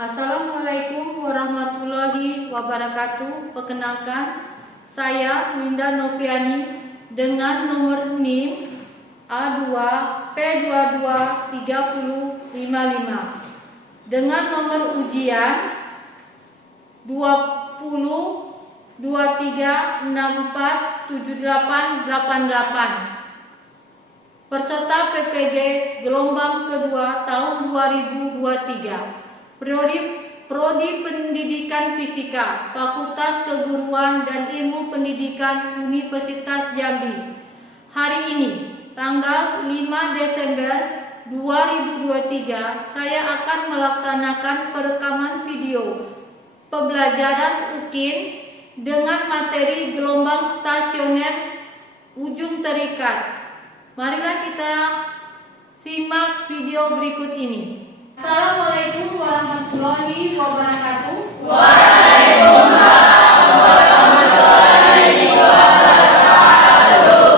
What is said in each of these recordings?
Assalamualaikum warahmatullahi wabarakatuh. Perkenalkan, saya Winda Noviani dengan nomor NIM A2P223055 dengan nomor ujian 20 23647888. Peserta PPG gelombang kedua tahun 2023. Prodi Pendidikan Fisika, Fakultas Keguruan dan Ilmu Pendidikan Universitas Jambi. Hari ini, tanggal 5 Desember 2023, saya akan melaksanakan perekaman video pembelajaran UKIN dengan materi gelombang stasioner ujung terikat. Marilah kita simak video berikut ini. Assalamualaikum warahmatullahi wabarakatuh. Waalaikumsalam warahmatullahi wabarakatuh.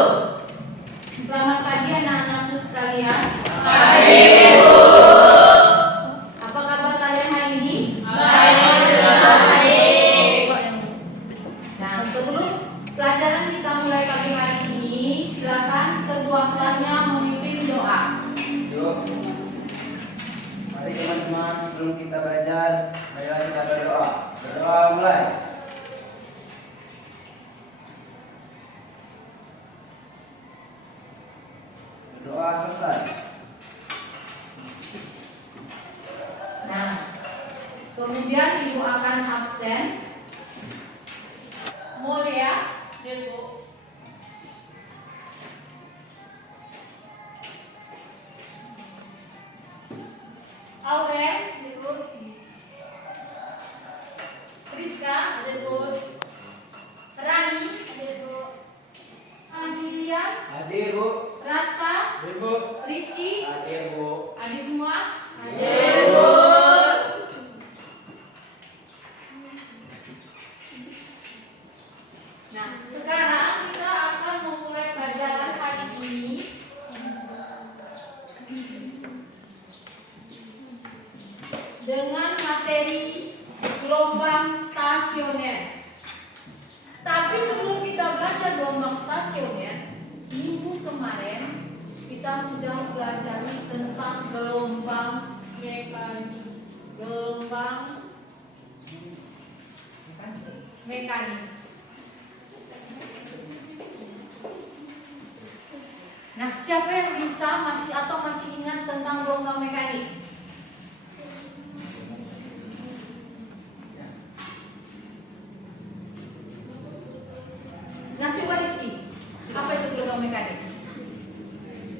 Selamat pagi anak-anakku sekalian. Pagi, Bu. Apa kabar kalian hari ini? Baik. Nah, sebelum pelajaran kita mulai pagi hari ini, silakan kedua kelasnya memimpin doa. Yuk. Mari teman-teman, sebelum kita belajar, marilah kita berdoa. Berdoa mulai. Doa selesai. Nah, kemudian ibu akan absen. Mulia, ibu. Aurel, ibu. Rizka, ibu. Rani, ibu. Andilian, Hadir, Bu. Rasta, Ibu. Rizky, Hadir, Bu. adik semua. Hadir, Bu. Nah, sekarang kita akan memulai pelajaran hari ini. Dengan materi gelombang stasioner. Tapi sebelum kita belajar gelombang stasioner, minggu kemarin kita sudah belajar tentang gelombang mekanik. Nah, siapa yang bisa masih ingat tentang gelombang mekanik? Nah, coba Rizky, apa itu gelombang mekanik?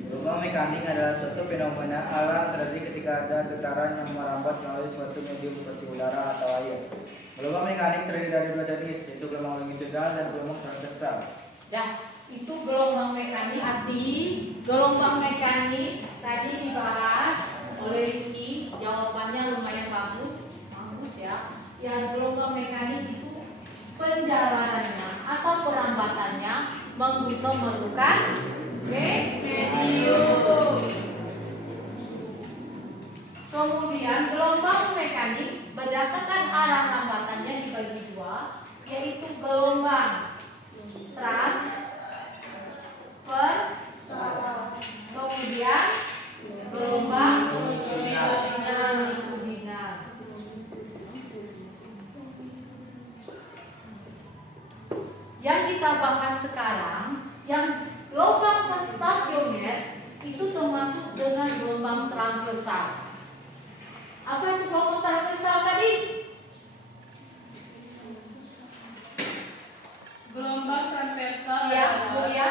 Gelombang mekanik adalah suatu fenomena alam terjadi ketika ada getaran yang merambat melalui suatu medium seperti udara atau air. Gelombang mekanik terdiri dari dua jenis, yaitu gelombang longitudinal dan gelombang transversal. Nah, itu gelombang mekanik. Arti gelombang mekanik tadi dibahas oleh Rizky, jawabannya lumayan bagus ya. Yang gelombang mekanik itu penjalarannya atau perambatannya memerlukan medium. Kemudian gelombang mekanik berdasarkan arah rambatannya dibagi dua, yaitu gelombang transversal, kemudian gelombang longitudinal. Yang kita bahas sekarang, yang gelombang stasioner itu termasuk dengan gelombang transversal. Apa itu gelombang transversal tadi? Gelombang transversal Ya, adalah Mulia.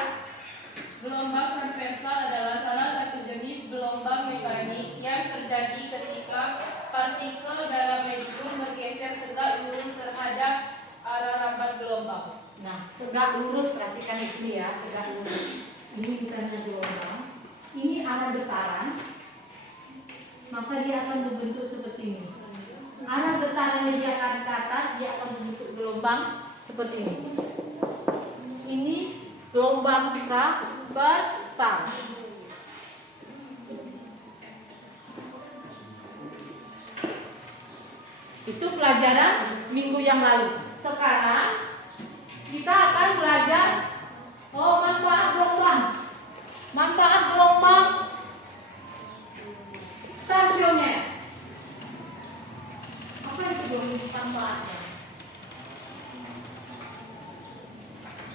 gelombang transversal adalah salah satu jenis gelombang mekanik yang terjadi ketika partikel dalam medium bergeser tegak lurus terhadap arah rambat gelombang. Nah, tegak lurus, perhatikan di sini ya, tegak lurus. Ini misalnya gelombang, ini arah getaran, maka dia akan berbentuk seperti ini. Arah getarannya dia akan ke atas, dia akan membentuk gelombang seperti ini. Ini gelombang transversal. Itu pelajaran minggu yang lalu. Sekarang kita akan belajar manfaat gelombang. Manfaat gelombang stasioner. Apa itu manfaatnya?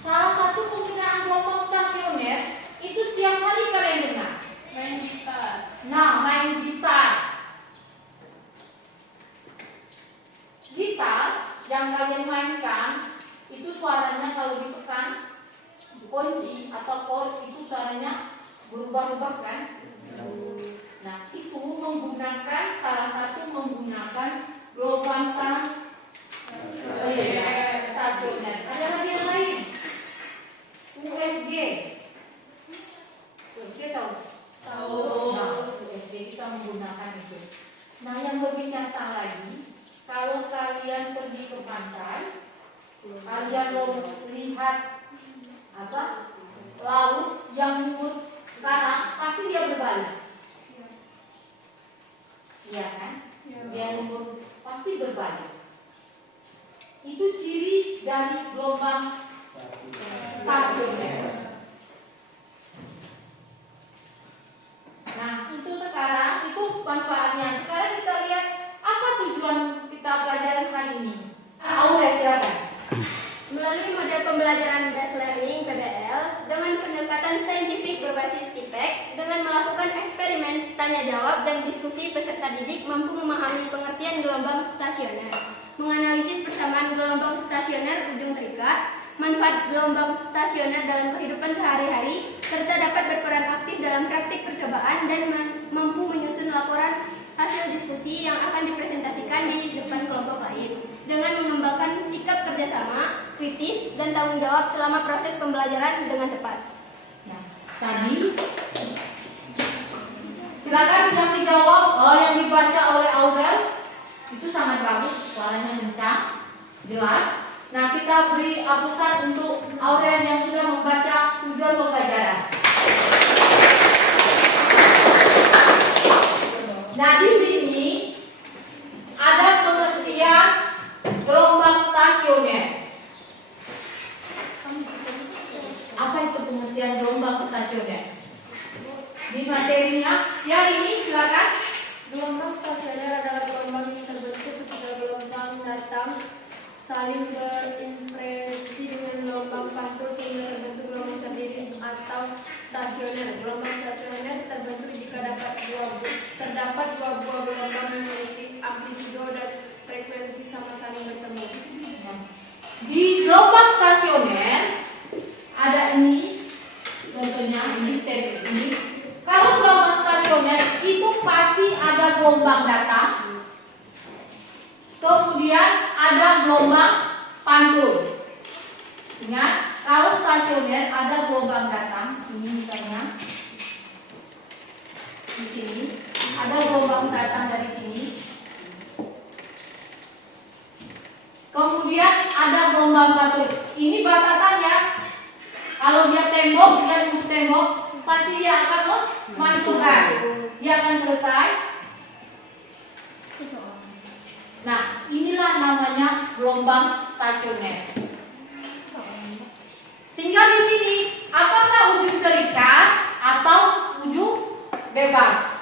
Salah satu penggunaan gelombang stasioner itu setiap hari kalian dengar. Main gitar. Nah, main gitar. Gitar yang kalian mainkan itu suaranya kalau ditekan kunci atau chord itu suaranya berubah-ubah kan? Nah, itu menggunakan salah satu menggunakan gelombang stasioner. Ada lagi yang lain? USG. USG tahu? Tahu. Nah, USG kita menggunakan itu. Nah, yang lebih nyata lagi, kalau kalian pergi ke pantai, kalian lihat laut yang mengurut kanan, pasti dia berbalik. Iya kan? Dia mengurut pasti berbalik. Itu ciri dari gelombang stasioner. Nah, itu sekarang itu manfaatnya. Sekarang kita lihat apa tujuan kita pelajaran hari ini. Aura, silakan. Melalui model pembelajaran Based Learning PBL dengan pendekatan saintifik berbasis TIPEC dengan melakukan eksperimen, tanya jawab, dan diskusi, peserta didik mampu memahami pengertian gelombang stasioner, menganalisis persamaan gelombang stasioner ujung terikat, manfaat gelombang stasioner dalam kehidupan sehari-hari, serta dapat berperan aktif dalam praktik percobaan dan mampu menyusun laporan hasil diskusi yang akan dipresentasikan di depan kelompok lain dengan mengembangkan sikap kerjasama, kritis, dan tanggung jawab selama proses pembelajaran dengan tepat. Nah, tadi silakan yang dijawab, yang dibaca oleh Aurel itu sangat bagus, suaranya kencang, jelas. Nah, kita beri apusan untuk Aurel yang sudah membaca tujuan pembelajaran. Nah, di sini ada pengertian gelombang stasioner. Apa itu pengertian gelombang stasioner? Di materinya, ya ini silakan. Gelombang stasioner adalah gelombang yang terbentuk ketika gelombang datang saling berinterferensi dengan gelombang pantul sehingga terbentuk gelombang terdiri atau stasioner. Gelombang stasioner terbentuk jika terdapat dua buah gelombang yang memiliki amplitudo dan frekuensi sama saling bertemu. Di gelombang stasioner ada ini, contohnya ini tab ini. Kalau gelombang stasioner itu pasti ada gelombang datang, kemudian ada gelombang pantul. Ingat, kalau stasioner ada gelombang datang, ini misalnya di sini ada gelombang datang dari sini. Kemudian ada gelombang pantul. Ini batasannya. Kalau dia tembok, dia untuk tembok, pasti dia akan memantulkan. Dia akan selesai. Nah, inilah namanya gelombang stasioner. Tinggal di sini, apakah ujung terikat atau ujung bebas?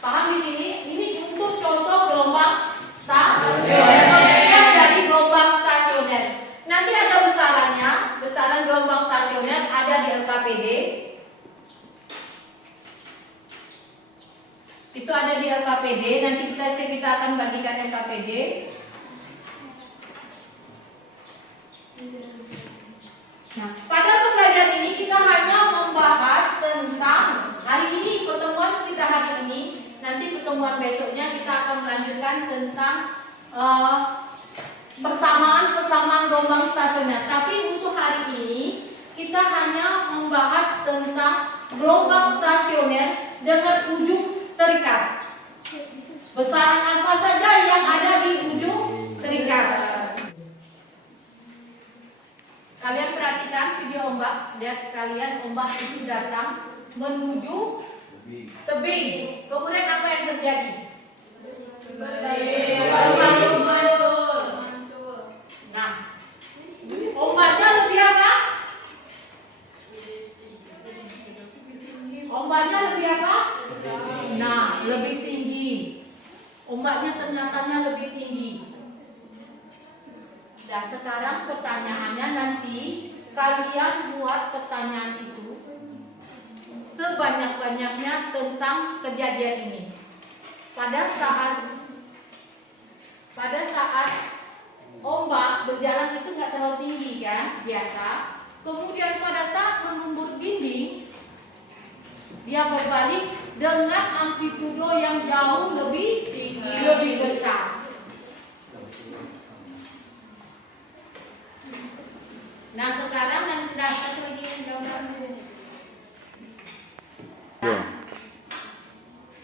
Paham di sini? Ini untuk contoh gelombang stasioner. Pengertian dari gelombang stasioner. Nanti ada besarannya, besaran gelombang stasioner ada di LKPD. Itu ada di LKPD. Nanti kita akan bagikan LKPD. Nah, pada pembelajaran ini kita hanya membahas tentang hari ini pertemuan kita hari ini. Nanti pertemuan besoknya kita akan melanjutkan tentang persamaan gelombang stasioner. Tapi untuk hari ini kita hanya membahas tentang gelombang stasioner dengan ujung terikat. Besaran apa saja yang ada di ujung terikat? Kalian perhatikan video ombak. Lihat kalian ombak itu datang menuju tebing. Kemudian apa yang terjadi? Mantul. Nah, ombaknya lebih apa? Ombaknya lebih apa? Nah, lebih tinggi. Ombaknya ternyatanya lebih tinggi. Nah, sekarang pertanyaannya nanti kalian buat pertanyaan itu sebanyak-banyaknya tentang kejadian ini. Pada saat ombak berjalan itu nggak terlalu tinggi kan, biasa. Kemudian pada saat mengumbur dinding, dia berbalik dengan amplitudo yang jauh lebih tinggi, lebih besar. Nah sekarang nanti dapat lagi mudah-mudahan.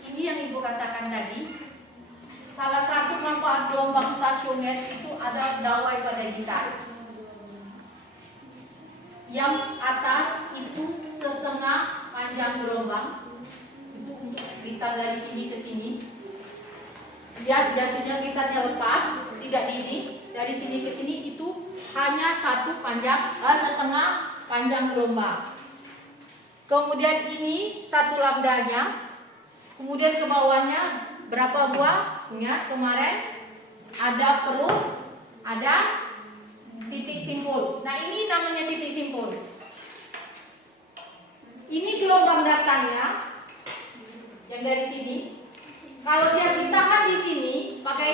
Ini yang ibu katakan tadi. Salah satu manfaat gelombang stasioner itu ada dawai pada gitar. Yang atas itu setengah panjang gelombang. Itu untuk gitar dari sini ke sini. Dia jatuhnya gitarnya lepas, tidak ini. Dari sini ke sini itu hanya setengah panjang gelombang. Kemudian ini satu lambdanya. Kemudian ke bawahnya berapa buah? Ingat kemarin ada perut, ada titik simpul. Nah ini namanya titik simpul. Ini gelombang datangnya yang dari sini. Kalau dia ditahan di sini pakai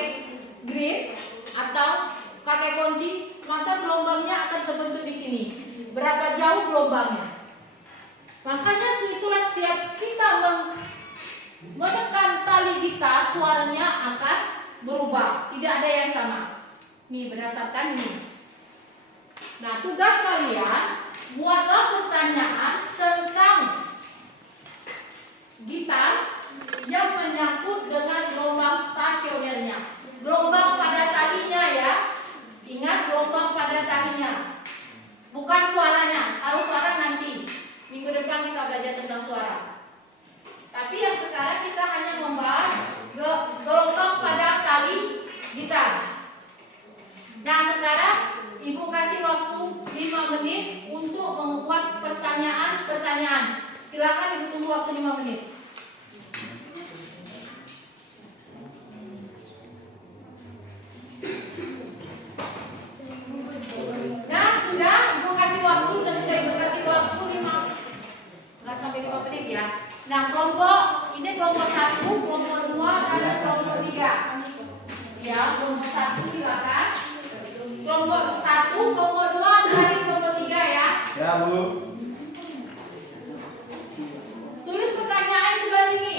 grid atau pakai kunci, maka gelombangnya akan terbentuk di sini. Berapa jauh gelombangnya? Makanya itulah setiap kita menekan tali gitar, suaranya akan berubah. Tidak ada yang sama. Nih berdasarkan ini. Nah tugas kalian buatlah pertanyaan tentang gitar yang menyangkut dengan gelombang stasionernya. Gelombang pada talinya ya. Ingat gelombang pada talinya. Bukan suaranya. Kalau suara nanti. Minggu depan kita belajar tentang suara. Tapi yang sekarang kita hanya membahas gelombang pada tali gitar. Nah sekarang ibu kasih waktu 5 menit untuk membuat pertanyaan. Silakan ibu tunggu waktu 5 menit. Nah sudah ibu kasih waktu dan sudah ibu kasih waktu 5 nggak sampai 5 menit ya. Nah kelompok ini kelompok 1, kelompok 2 dan kelompok 3. Ya kelompok 1 silakan. Kelompok 1, kelompok 2 dari kelompok 3 ya. Ya Bu. Tulis pertanyaan sebelah sini.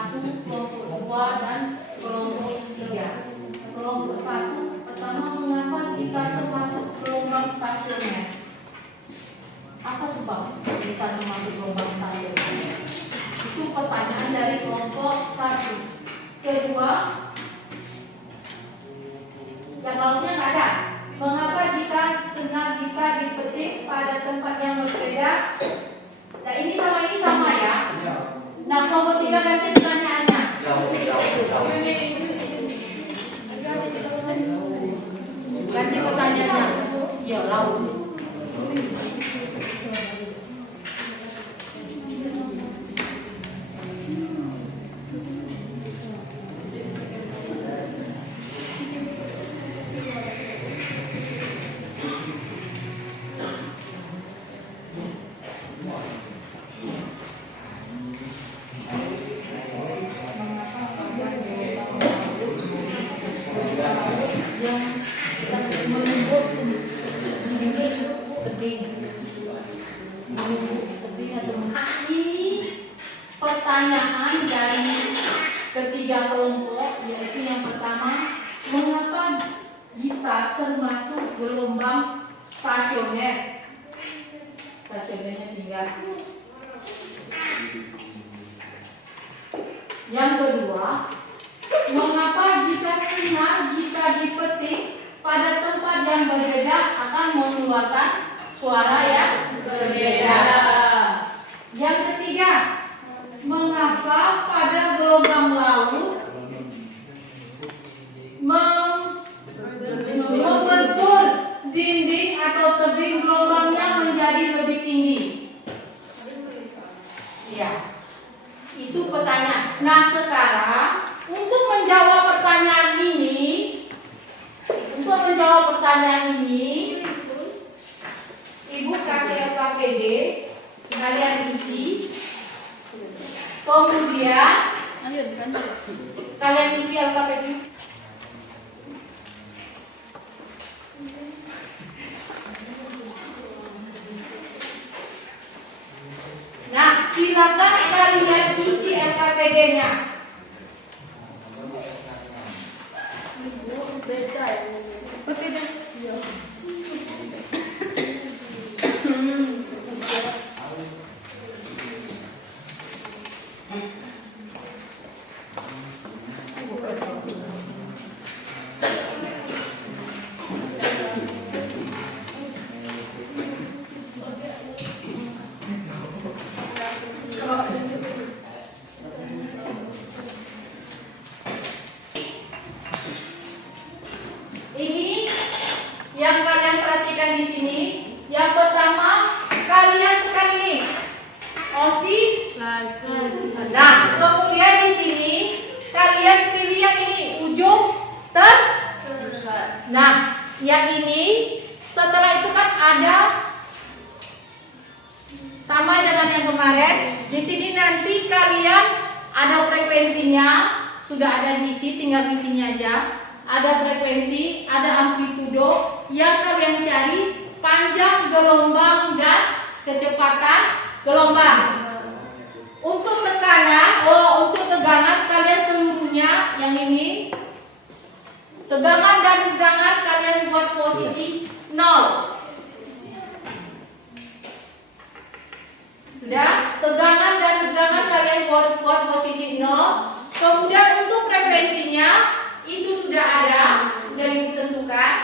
1, kelompok 2, dan kelompok 3. Kelompok 1 pertama, mengapa kita termasuk gelombang stasioner? Apa sebab kita termasuk gelombang stasioner? Itu pertanyaan dari kelompok 1. Kedua, yang lautnya nggak ada. Mengapa jika senar kita dipetik pada tempat yang berbeda? Nah ini sama ya. Nah kelompok 3 ganti pertanyaannya. Ganti pertanyaannya. Ya laut. Pertanyaan dari ketiga kelompok, yaitu yang pertama, mengapa gitar termasuk gelombang stasioner? Stasionernya tinggal. Yang kedua, mengapa jika senar jika dipetik pada tempat yang berbeda akan mengeluarkan suara yang berbeda? Yang ketiga, mengapa pada gelombang laut membentur dinding atau tebing gelombangnya menjadi lebih tinggi? Ya, itu pertanyaan. Nah sekarang untuk menjawab pertanyaan ini, Ibu kasih LKPD, kalian isi. Kemudian kalian isi LKPD. Nah, silakan kalian isi LKPD-nya. Ini yang kalian perhatikan di sini. Yang pertama, kalian sekarang ini osi. Nah, kemudian di sini kalian pilih yang ini ujung ter. Nah, yang ini setelah itu kan ada sama dengan yang kemarin. Di sini nanti kalian ada frekuensinya, sudah ada di sini, tinggal isinya aja. Ada frekuensi, ada amplitudo. Yang kalian cari panjang gelombang dan kecepatan gelombang. Untuk tekanan, untuk tegangan kalian seluruhnya yang ini. Tegangan dan tegangan kalian buat posisi 0. Sudah? Tegangan dan tegangan kalian buat posisi 0. Kemudian untuk frekuensinya itu sudah ada, sudah Ibu tentukan.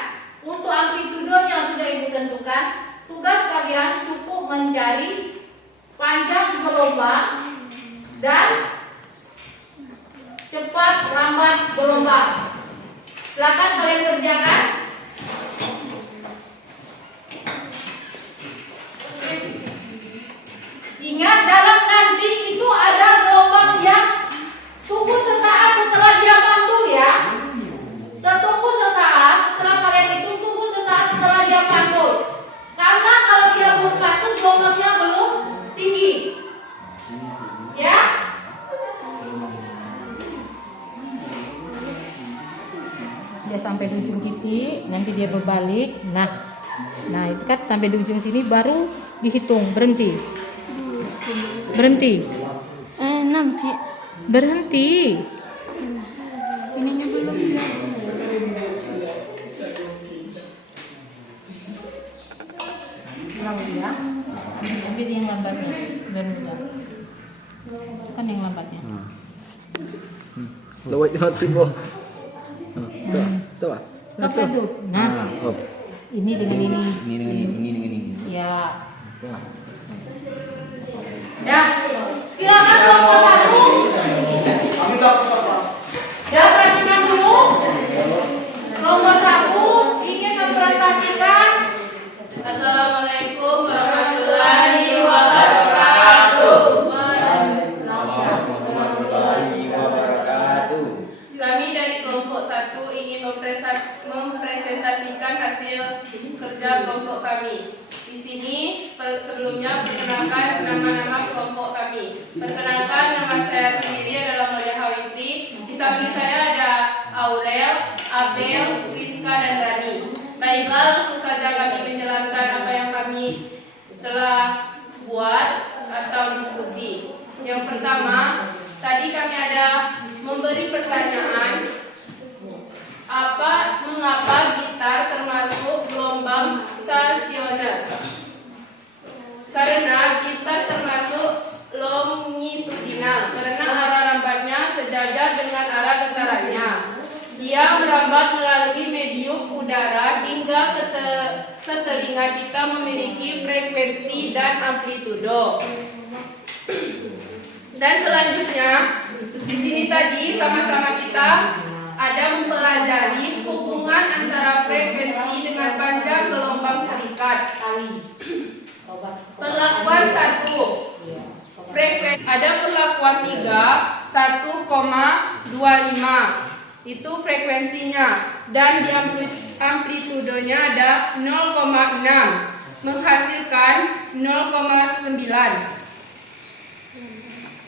Untuk amplitudonya sudah Ibu tentukan. Tugas kalian cukup mencari panjang gelombang dan cepat lambat gelombang. Silakan kalian kerjakan. Ingat, dalam nanti itu ada gelombang yang tunggu sesaat setelah dia mantul ya. Tunggu sesaat setelah kalian itu, tunggu sesaat setelah dia mantul. Karena kalau dia belum mantul, gelombangnya belum tinggi. Ya. Dia sampai di ujung titik, nanti dia berbalik. Nah itu kan sampai di ujung sini baru dihitung, berhenti. 6 Ci. Berhenti. Ininya belum. Lalu ya. Ambil yang lambatnya. Dan enggak. Kan yang lambatnya. Lawat hati mo. Stop. Stop dulu. Nah, Op. ini dengan ini. Ini dengan ini. Ya. Ya. Silakan kelompok satu. Ya, perhatikan dulu. Kelompok satu ingin mempresentasikan. Assalamualaikum warahmatullahi wabarakatuh. Kami dari kelompok 1 ingin mempresentasikan hasil kerja kelompok kami. Di sini sebelumnya perkenalkan nama-nama kelompok kami. Perkenalkan, nama saya sendiri adalah Mulia Hawitri. Di samping saya ada Aurel, Abel, Rizka, dan Rani. Baiklah, langsung saja kami menjelaskan apa yang kami telah buat atau diskusi. Yang pertama, tadi kami ada memberi pertanyaan, mengapa gitar termasuk gelombang stasioner? Karena gitar termasuk longitudinal, karena arah rambatnya sejajar dengan arah getarannya. Dia merambat melalui medium udara hingga ke telinga kita memiliki frekuensi dan amplitudo. Dan selanjutnya, di sini tadi sama-sama kita ada mempelajari hubungan antara frekuensi dengan panjang gelombang terikat. Perlakuan 1. Frekuensi ada perlakuan 3, 1,25. Itu frekuensinya, dan di amplitudonya ada 0,6 menghasilkan 0,9.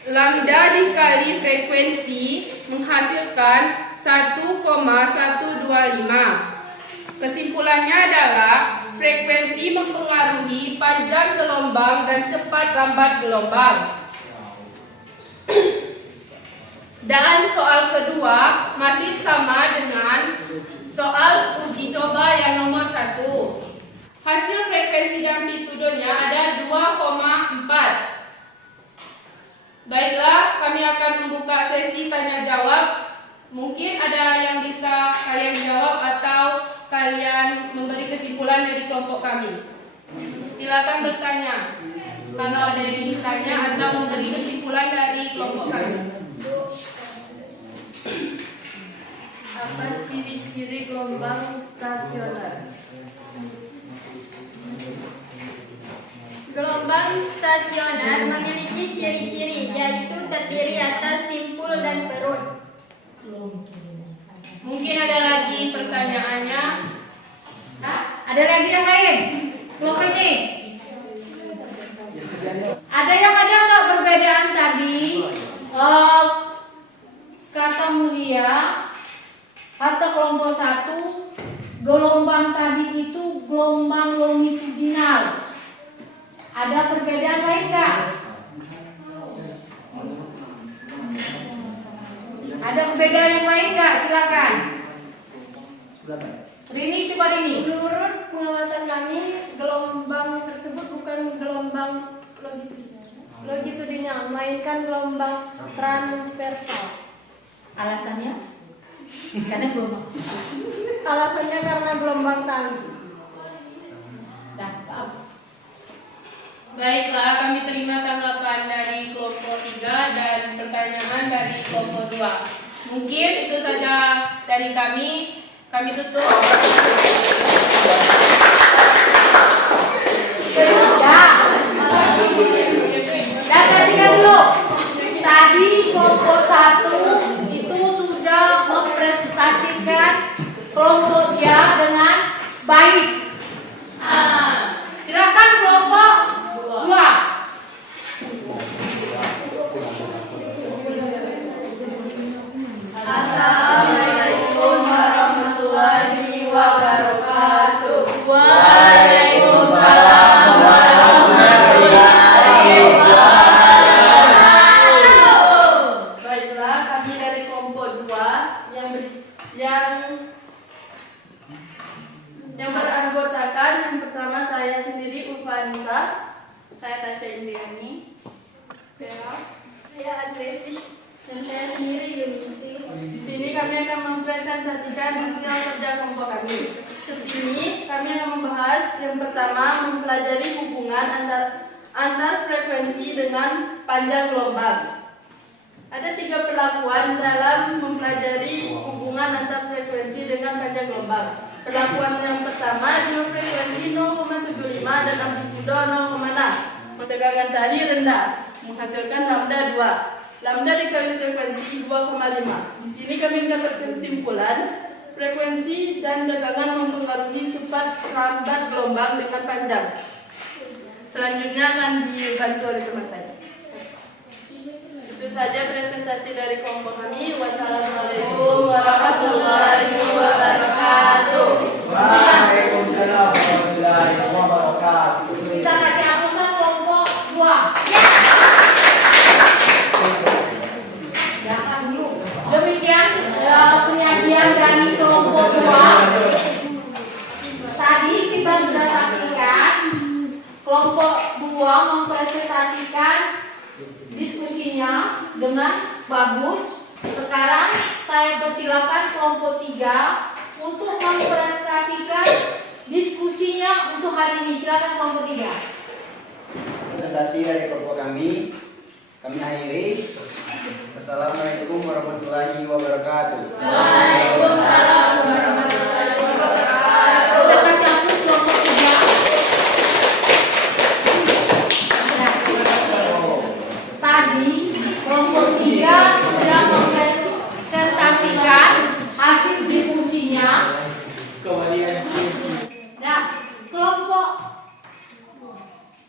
Lambda dikali frekuensi menghasilkan 1,125. Kesimpulannya adalah frekuensi mempengaruhi panjang gelombang dan cepat lambat gelombang. Dan soal kedua masih sama dengan soal uji coba yang nomor 1. Hasil frekuensi dan amplitudonya ada 2,4. Baiklah, kami akan membuka sesi tanya jawab. Mungkin ada yang bisa kalian jawab atau kalian memberi kesimpulan dari kelompok kami. Silakan bertanya. Kalau ada yang ingin tanya atau memberi kesimpulan dari kelompok kami. Apa ciri-ciri gelombang stasioner? Gelombang stasioner memiliki ciri-ciri, yaitu terdiri atas simpul dan perut. Mungkin ada lagi pertanyaannya. Ada lagi yang lain? Kelompok ini? Ada yang ada nggak perbedaan tadi? Kata Mulia atau kelompok 1, gelombang tadi itu gelombang longitudinal. Ada perbedaan lain nggak? Ada perbedaan yang lain nggak? Silakan. Rini, coba Rini. Menurut pengamatan kami, gelombang tersebut bukan gelombang longitudinal, melainkan gelombang transversal. Alasannya? Karena gelombang. Alasannya karena gelombang tali. Dah, paham. Baiklah, kami terima tanggapan dari kelompok 3 dan pertanyaan dari kelompok 2. Mungkin itu saja dari kami. Kami tutup. Dan perhatikan dulu. Tadi kelompok 1 itu sudah mempresentasikan kelompoknya dengan baik. Silakan kelompok 2. Assalamualaikum warahmatullahi wabarakatuh. Waalaikumsalam warahmatullahi wabarakatuh. kami dari kelompok 2 yang beranggotakan yang pertama saya sendiri Ulfanisa, saya Tasya Indriani, Vera, Saya Andresi. dan saya sendiri Yunisi. Di sini kami akan mempresentasikan hasil kerja kelompok kami. Di sini kami akan membahas yang pertama mempelajari hubungan antar frekuensi dengan panjang gelombang. Ada 3 perlakuan dalam mempelajari hubungan antar frekuensi dengan panjang gelombang. Perlakuan yang pertama dengan frekuensi 0,75 dan amplitudo 0,6. Ketegangan tali rendah menghasilkan lambda 2. Lambda dikali frekuensi 2,5. Di sini kami mendapatkan kesimpulan frekuensi dan tegangan mempengaruhi cepat lambat gelombang dengan panjang. Selanjutnya akan dibantu oleh teman saya. Itu saja presentasi dari kelompok kami. Wassalamualaikum warahmatullahi wabarakatuh. Waalaikumsalam warahmatullahi wabarakatuh. Kita kasih aplaus kelompok 2. Jangan dulu. Demikian penyajian dari kelompok 2. Tadi kita sudah saksikan kelompok 2 mempresentasikan diskusinya dengan bagus. Sekarang saya persilakan kelompok 3 untuk mempresentasikan diskusinya untuk hari ini. Silakan kelompok 3. Presentasi dari kelompok kami akhiri. Wassalamualaikum warahmatullahi wabarakatuh. Waalaikumsalam warahmatullahi wabarakatuh. Kita kasih aplaus kelompok 3. Tadi kelompok 3 sudah mempresentasikan hasil diskusinya. Nah, kelompok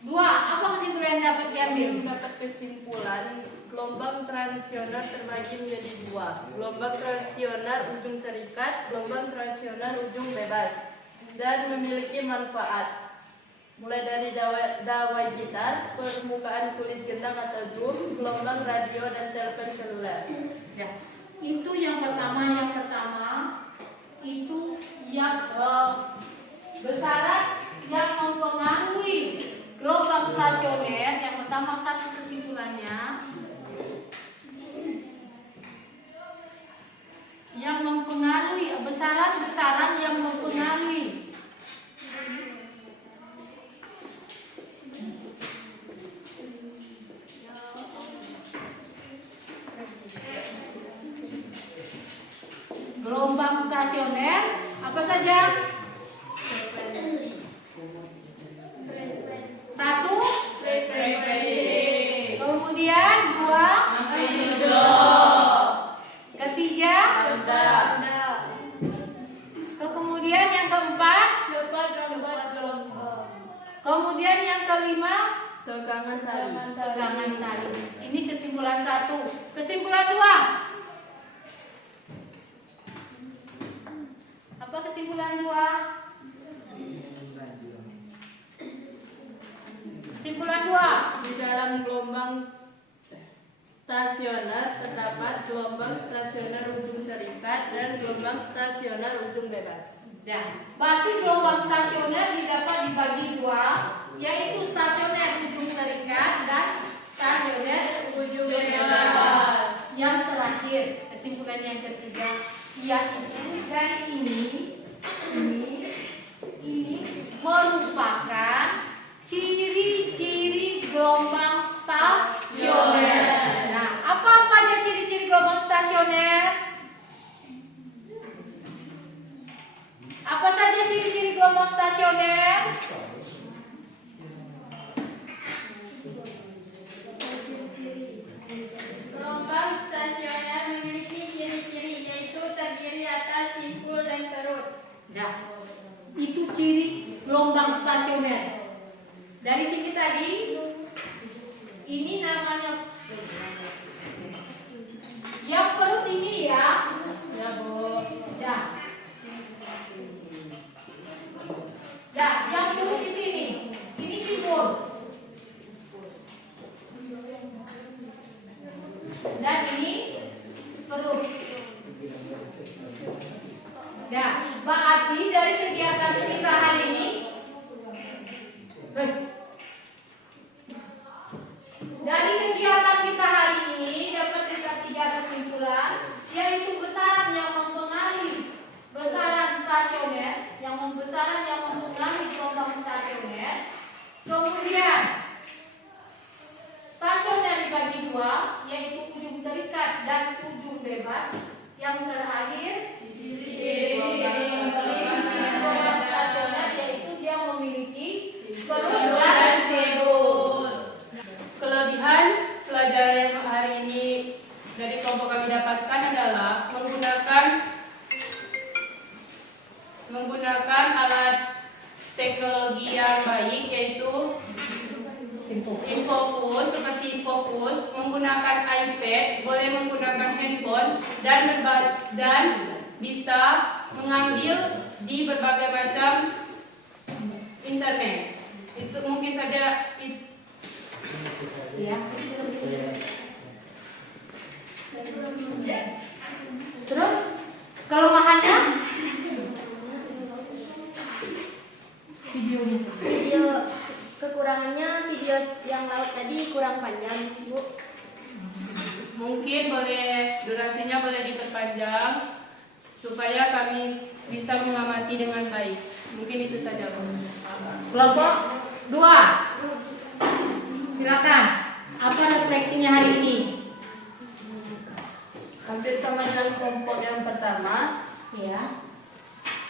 2, apa kesimpulan yang dapat diambil? Mendapat kesimpulan gelombang transisioner terbagi menjadi 2. Gelombang transisioner ujung terikat, gelombang transisioner ujung bebas, dan memiliki manfaat mulai dari dawai gitar, permukaan kulit gendang atau drum, gelombang radio dan telepon seluler. Ya, itu yang pertama. Yang pertama itu yang besaran yang mempengaruhi gelombang stasioner. Yang pertama, satu kesimpulannya yang mempengaruhi besaran yang mempengaruhi gelombang stasioner apa saja? Satu, Frekuensi. kemudian 2, Amplitudo. ketiga, kemudian yang keempat, Cepat lambat gelombang. kemudian yang kelima, Tegangan tali. tegangan tali. Ini kesimpulan 1. Kesimpulan 2. Apa kesimpulan 2? Kesimpulan 2. Di dalam gelombang stasioner terdapat gelombang stasioner ujung terikat dan gelombang stasioner ujung bebas. Nah, berarti gelombang stasioner didapat dibagi 2, yaitu stasioner ujung terikat dan stasioner ujung bebas. Yang terakhir, kesimpulan yang ketiga, yaitu dari ini merupakan ciri-ciri gelombang stasioner. Nah, apa aja ciri-ciri gelombang stasioner? Apa saja ciri-ciri gelombang stasioner? Gelombang stasioner memiliki ciri-ciri yaitu terdiri atas simpul dan kerut. Nah, itu ciri gelombang stasioner. Dari sini tadi, ini namanya yang perut ini ya. Ya, Bu. Dah. Dah, yang perut di sini. Ini simpul. Dan ini duduk. Nah, Mbak Ati dari kegiatan kita hari ini, dari kegiatan kita hari ini dapat kita 3 kesimpulan, yaitu besaran yang mempengaruhi besaran stasioner, besaran yang mempengaruhi gelombang stasioner. Kemudian stasioner dibagi 2, yaitu ujung terikat dan ujung bebas. Yang terakhir gelombang stasioner, yaitu dia memiliki Dan sibuk. Kelebihan pelajaran yang hari ini dari kelompok kami dapatkan adalah menggunakan alat teknologi yang baik, yaitu Infocus, seperti Infocus, menggunakan iPad, boleh menggunakan handphone, dan bisa mengambil di berbagai macam internet. Itu mungkin saja ya. Terus kelemahannya Video kekurangannya video yang laut tadi kurang panjang, Bu. mungkin durasinya boleh diperpanjang supaya kami bisa mengamati dengan baik. Mungkin itu saja, Bu. kelompok 2. Silakan. Apa refleksinya hari ini? Hampir sama dengan kelompok yang pertama. Ya.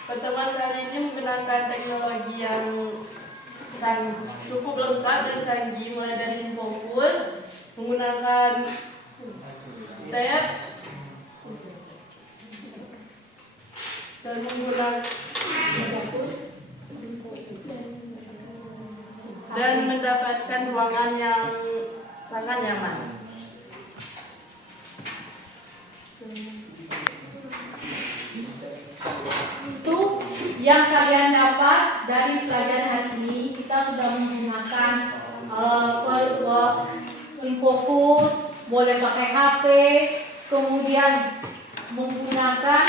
Pertemuan kali ini menggunakan teknologi yang cukup lengkap dan canggih, mulai dari Infocus, menggunakan tab, dan menggunakan dan mendapatkan ruangan yang sangat nyaman. Itu yang kalian dapat dari pelajaran hari ini. Kita sudah menggunakan Infocus, boleh pakai HP, kemudian menggunakan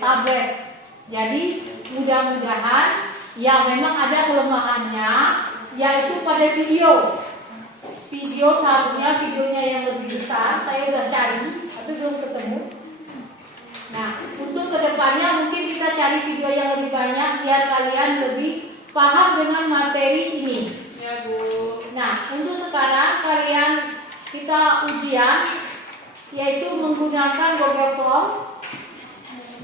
tablet. Jadi mudah-mudahan, ya memang ada kelemahannya, yaitu pada video. Video seharusnya videonya yang lebih besar. Saya udah cari, tapi belum ketemu. Nah, untuk kedepannya mungkin kita cari video yang lebih banyak biar kalian lebih paham dengan materi ini. Ya, Bu. Nah, untuk sekarang kita ujian, yaitu menggunakan Google Form.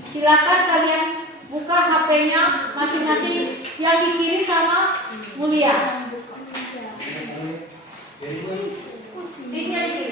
Silakan kalian buka HP-nya masing-masing yang dikirim sama Mulia. Linknya dikirim.